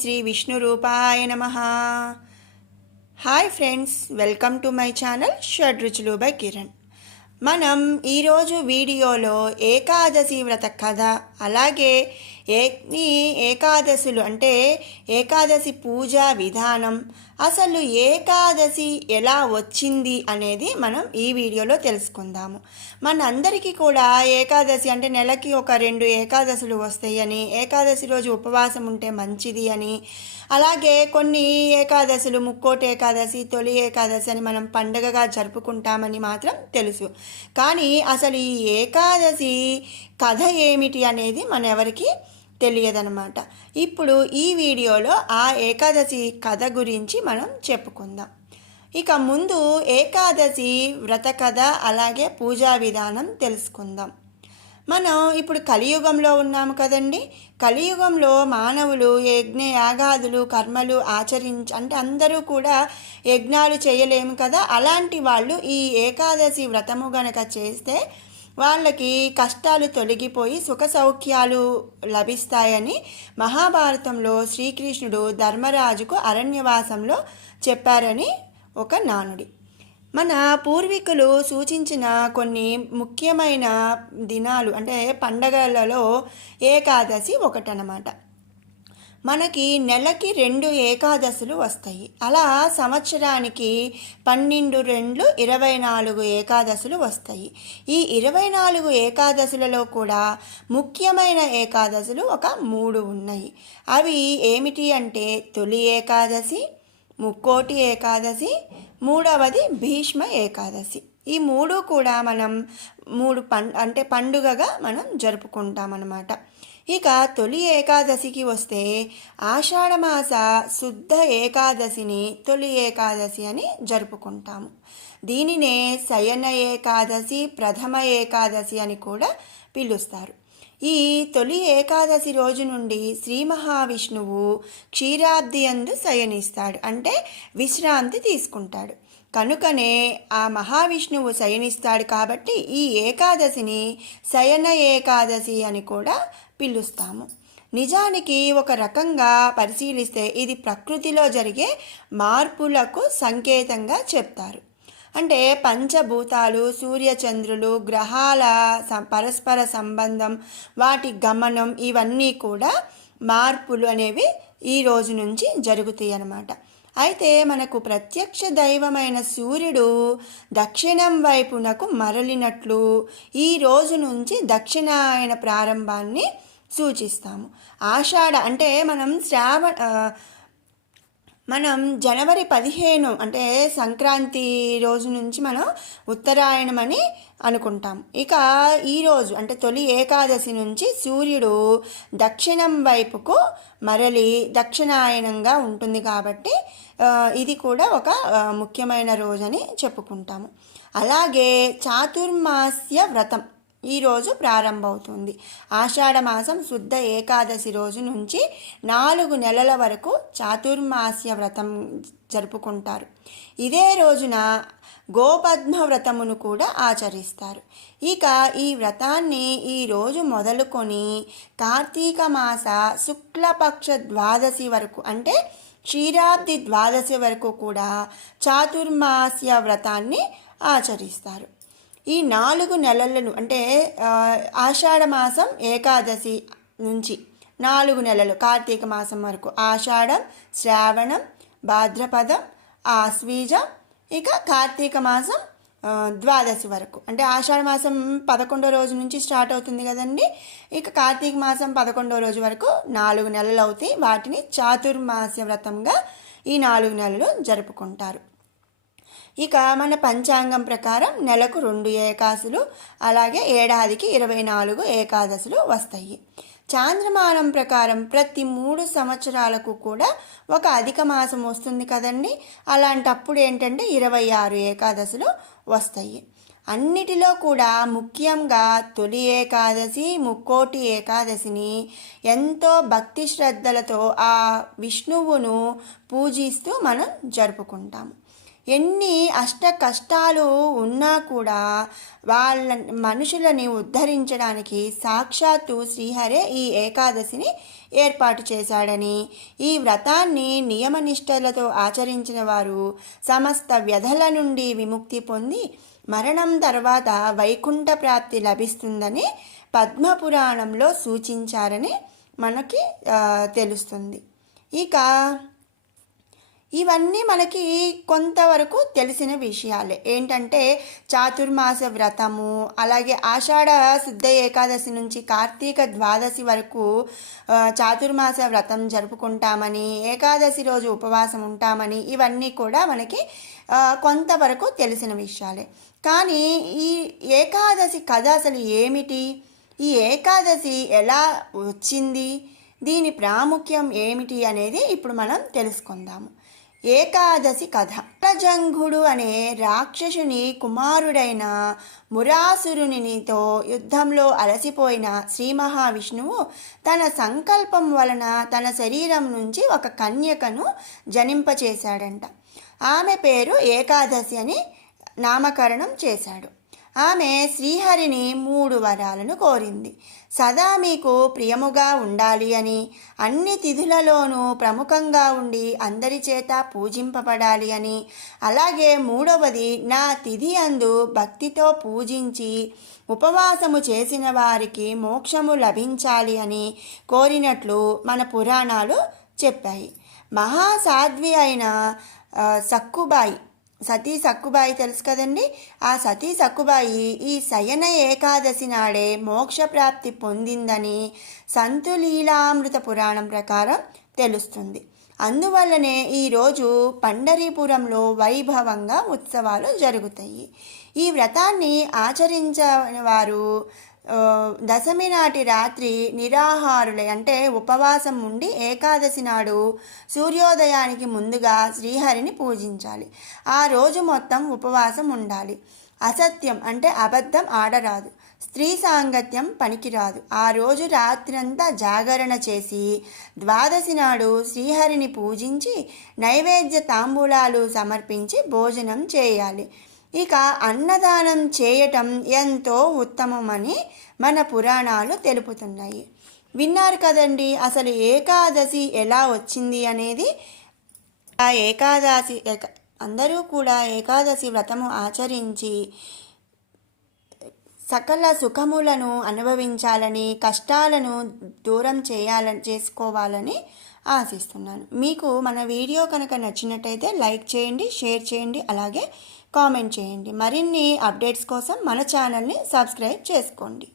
శ్రీ విష్ణు రూపాయ నమః. Hi friends, welcome to my channel Shadruchulu by Kiran. మనం ఈరోజు వీడియోలో ఏకాదశి వ్రత కథ, అలాగే ఏకాదశులు అంటే ఏకాదశి పూజా విధానం, అసలు ఏకాదశి ఎలా వచ్చింది అనేది మనం ఈ వీడియోలో తెలుసుకుందాము. మనందరికీ కూడా ఏకాదశి అంటే నెలకి ఒక 2 ఏకాదశులు వస్తాయని, ఏకాదశి రోజు ఉపవాసం ఉంటే మంచిది అని, అలాగే కొన్ని ఏకాదశులు ముక్కోటి ఏకాదశి, తొలి ఏకాదశి అని మనం పండగగా జరుపుకుంటామని మాత్రం తెలుసు. కానీ అసలు ఈ ఏకాదశి కథ ఏమిటి అనేది మన ఎవరికి తెలియదన్నమాట. ఇప్పుడు ఈ వీడియోలో ఆ ఏకాదశి కథ గురించి మనం చెప్పుకుందాం. ఇక ముందు ఏకాదశి వ్రత కథ అలాగే పూజా విధానం తెలుసుకుందాం. మనం ఇప్పుడు కలియుగంలో ఉన్నాము కదండి. కలియుగంలో మానవులు యాగాదులు కర్మలు అంటే అందరూ కూడా యజ్ఞాలు చేయలేము కదా. అలాంటి వాళ్ళు ఈ ఏకాదశి వ్రతము గనక చేస్తే వాళ్ళకి కష్టాలు తొలగిపోయి సుఖ సౌఖ్యాలు లభిస్తాయని మహాభారతంలో శ్రీకృష్ణుడు ధర్మరాజుకు అరణ్యవాసంలో చెప్పారని ఒక నానుడి. మన పూర్వీకులు సూచించిన కొన్ని ముఖ్యమైన దినాలు అంటే పండగలలో ఏకాదశి ఒకటన్నమాట. మనకి నెలకి 2 ఏకాదశులు వస్తాయి. అలా సంవత్సరానికి 12 24 ఏకాదశులు వస్తాయి. ఈ 24 ఏకాదశులలో కూడా ముఖ్యమైన ఏకాదశులు ఒక 3 ఉన్నాయి. అవి ఏమిటి అంటే తొలి ఏకాదశి, ముక్కోటి ఏకాదశి, మూడవది భీష్మ ఏకాదశి. ఈ 3 కూడా మనం 3 పండుగగా మనం జరుపుకుంటామన్నమాట. ఇక తొలి ఏకాదశికి వస్తే ఆషాఢమాస శుద్ధ ఏకాదశిని తొలి ఏకాదశి అని జరుపుకుంటాము. దీనినే శయన ఏకాదశి, ప్రథమ ఏకాదశి అని కూడా పిలుస్తారు. ఈ తొలి ఏకాదశి రోజు నుండి శ్రీ మహావిష్ణువు క్షీరాబ్ది యందు శయనిస్తాడు, అంటే విశ్రాంతి తీసుకుంటాడు. కనుకనే ఆ మహావిష్ణువు శయనిస్తాడు కాబట్టి ఈ ఏకాదశిని శయన ఏకాదశి అని కూడా పిలుస్తాము. నిజానికి ఒక రకంగా పరిశీలిస్తే ఇది ప్రకృతిలో జరిగే మార్పులకు సంకేతంగా చెప్తారు. అంటే పంచభూతాలు, సూర్యచంద్రులు, గ్రహాల పరస్పర సంబంధం, వాటి గమనం, ఇవన్నీ కూడా మార్పులు అనేవి ఈ రోజు నుంచి జరుగుతాయి అన్నమాట. అయితే మనకు ప్రత్యక్ష దైవమైన సూర్యుడు దక్షిణం వైపునకు మరలినట్లు ఈ రోజు నుంచి దక్షిణాయన ప్రారంభాన్ని సూచిస్తాము. ఆషాఢ అంటే మనం జనవరి 15 అంటే సంక్రాంతి రోజు నుంచి మనం ఉత్తరాయణం అని అనుకుంటాం. ఇక ఈరోజు అంటే తొలి ఏకాదశి నుంచి సూర్యుడు దక్షిణం వైపుకు మరలి దక్షిణాయనంగా ఉంటుంది కాబట్టి ఇది కూడా ఒక ముఖ్యమైన రోజని చెప్పుకుంటాము. అలాగే చాతుర్మాస్య వ్రతం ఈరోజు ప్రారంభమవుతుంది. ఆషాఢమాసం శుద్ధ ఏకాదశి రోజు నుంచి 4 నెలల వరకు చాతుర్మాస్య వ్రతం జరుపుకుంటారు. ఇదే రోజున గోపద్మ వ్రతమును కూడా ఆచరిస్తారు. ఇక ఈ వ్రతాన్ని ఈరోజు మొదలుకొని కార్తీక మాస శుక్లపక్ష ద్వాదశి వరకు అంటే క్షీరాబ్ది ద్వాదశి వరకు కూడా చాతుర్మాస్య వ్రతాన్ని ఆచరిస్తారు. ఈ 4 నెలలను అంటే ఆషాఢమాసం ఏకాదశి నుంచి 4 నెలలు కార్తీక మాసం వరకు ఆషాఢం, శ్రావణం, భాద్రపదం, ఆశ్వీజం, ఇక కార్తీక మాసం ద్వాదశి వరకు అంటే ఆషాఢ మాసం 11వ రోజు నుంచి స్టార్ట్ అవుతుంది కదండి. ఇక కార్తీక మాసం 11వ రోజు వరకు 4 నెలలు అవుతాయి. వాటిని చాతుర్మాస్య వ్రతంగా ఈ 4 నెలలు జరుపుకుంటారు. ఇక మన పంచాంగం ప్రకారం నెలకు 2 ఏకాదశులు, అలాగే ఏడాదికి 24 ఏకాదశులు వస్తాయి. చాంద్రమానం ప్రకారం ప్రతి 3 సంవత్సరాలకు కూడా ఒక అధిక మాసం వస్తుంది కదండి. అలాంటప్పుడు ఏంటంటే 26 ఏకాదశులు వస్తాయి. అన్నిటిలో కూడా ముఖ్యంగా తొలి ఏకాదశి, ముక్కోటి ఏకాదశిని ఎంతో భక్తి శ్రద్ధలతో ఆ విష్ణువును పూజిస్తూ మనం జరుపుకుంటాము. ఎన్ని అష్ట కష్టాలు ఉన్నా కూడా మనుషులని ఉద్ధరించడానికి సాక్షాత్తు శ్రీహరే ఈ ఏకాదశిని ఏర్పాటు చేశాడని, ఈ వ్రతాన్ని నియమనిష్టలతో ఆచరించిన వారు సమస్త వ్యధల నుండి విముక్తి పొంది మరణం తర్వాత వైకుంఠ ప్రాప్తి లభిస్తుందని పద్మపురాణంలో సూచించారని మనకి తెలుస్తుంది. ఇక ఇవన్నీ మనకి కొంతవరకు తెలిసిన విషయాలే. ఏంటంటే చాతుర్మాస వ్రతము, అలాగే ఆషాఢ శుద్ధ ఏకాదశి నుంచి కార్తీక ద్వాదశి వరకు చాతుర్మాస వ్రతం జరుపుకుంటామని, ఏకాదశి రోజు ఉపవాసం ఉంటామని, ఇవన్నీ కూడా మనకి కొంతవరకు తెలిసిన విషయాలే. కానీ ఈ ఏకాదశి కథ అసలు ఏమిటి, ఈ ఏకాదశి ఎలా వచ్చింది, దీని ప్రాముఖ్యం ఏమిటి అనేది ఇప్పుడు మనం తెలుసుకుందాము. ఏకాదశి కథ. ప్రజంఘుడు అనే రాక్షసుని కుమారుడైన మురాసురునితో యుద్ధంలో అలసిపోయిన శ్రీ మహావిష్ణువు తన సంకల్పం వలన తన శరీరం నుంచి ఒక కన్యకను జనింపచేశాడంట. ఆమె పేరు ఏకాదశి అని నామకరణం చేశాడు. ఆమె శ్రీహరిని 3 వరాలను కోరింది. సదా మీకు ప్రియముగా ఉండాలి అని, అన్ని తిథులలోనూ ప్రముఖంగా ఉండి అందరి చేత పూజింపబడాలి అని, అలాగే 3వది నా తిథి అందు భక్తితో పూజించి ఉపవాసము చేసిన వారికి మోక్షము లభించాలి అని కోరినట్లు మన పురాణాలు చెప్పాయి. మహాసాధ్వి అయిన సతీ సక్కుబాయి తెలుసు కదండి. ఆ సతీ సక్కుబాయి ఈ శయన ఏకాదశి నాడే మోక్షప్రాప్తి పొందిందని సంతులీలామృత పురాణం ప్రకారం తెలుస్తుంది. అందువల్లనే ఈరోజు పండరీపురంలో వైభవంగా ఉత్సవాలు జరుగుతాయి. ఈ వ్రతాన్ని ఆచరించిన వారు దశమి నాటి రాత్రి నిరాహారులై, అంటే ఉపవాసం ఉండి ఏకాదశి నాడు సూర్యోదయానికి ముందుగా శ్రీహరిని పూజించాలి. ఆ రోజు మొత్తం ఉపవాసం ఉండాలి. అసత్యం అంటే అబద్ధం ఆడరాదు, స్త్రీ సాంగత్యం పనికిరాదు. ఆ రోజు రాత్రంతా జాగరణ చేసి ద్వాదశి నాడు శ్రీహరిని పూజించి నైవేద్య తాంబూలాలు సమర్పించి భోజనం చేయాలి. ఇక అన్నదానం చేయటం ఎంతో ఉత్తమమని మన పురాణాలు తెలుపుతున్నాయి. విన్నారు కదండి అసలు ఏకాదశి ఎలా వచ్చింది అనేది. ఆ అందరూ కూడా ఏకాదశి వ్రతము ఆచరించి సకల సుఖములను అనుభవించాలని, కష్టాలను దూరం చేసుకోవాలని ఆశిస్తున్నాను. మీకు మన వీడియో కనుక నచ్చినట్టయితే లైక్ చేయండి, షేర్ చేయండి, అలాగే కామెంట్ చేయండి. మరిన్ని అప్డేట్స్ కోసం మన ఛానల్ని సబ్స్క్రైబ్ చేసుకోండి.